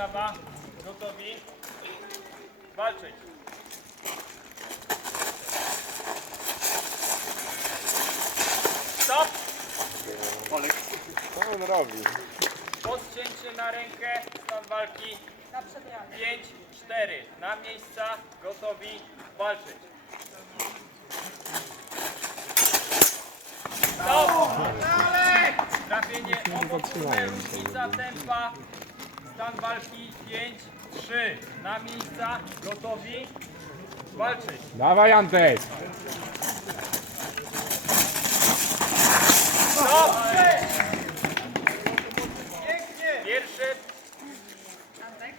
Gustawa, gotowi walczyć. Stop! Olek. Co on robi? Podcięcie na rękę, stan walki. Na przemianę. 5, 4. Na miejsca, gotowi walczyć. Stop! Dalej! Trafienie obok i za tempa. Stan walki 5, 3. Na miejsca, gotowi. Walczyć. Dawaj Antek. Dobrze. Pięknie. Pierwszy. Antek.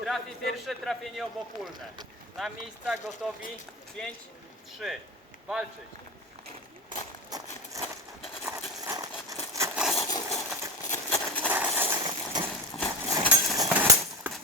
Trafi pierwsze trafienie obopólne. Na miejsca gotowi. 5, 3 walczyć.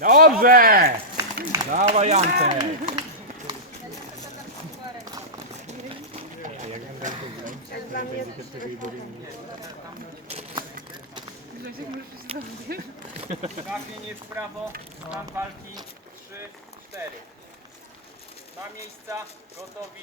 Dobrze! Dawaj Jantek! Ja tak Trafienie ja ja w prawo, mam walki 3, 4. Ma miejsca, gotowi,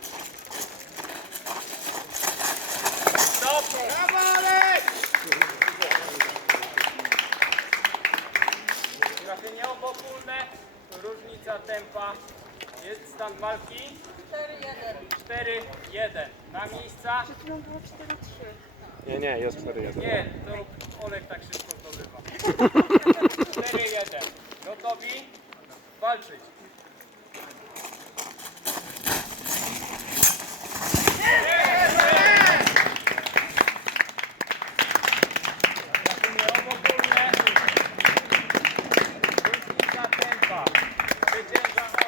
Uwagi nieobopólne. Różnica tempa. Jest stan walki. 4:1. Na miejsca. Nie, nie, jest 4:1. 1 Nie, to Olek tak szybko zdobywa. 4-1. Gotowi? Walczyć. 再见，再见。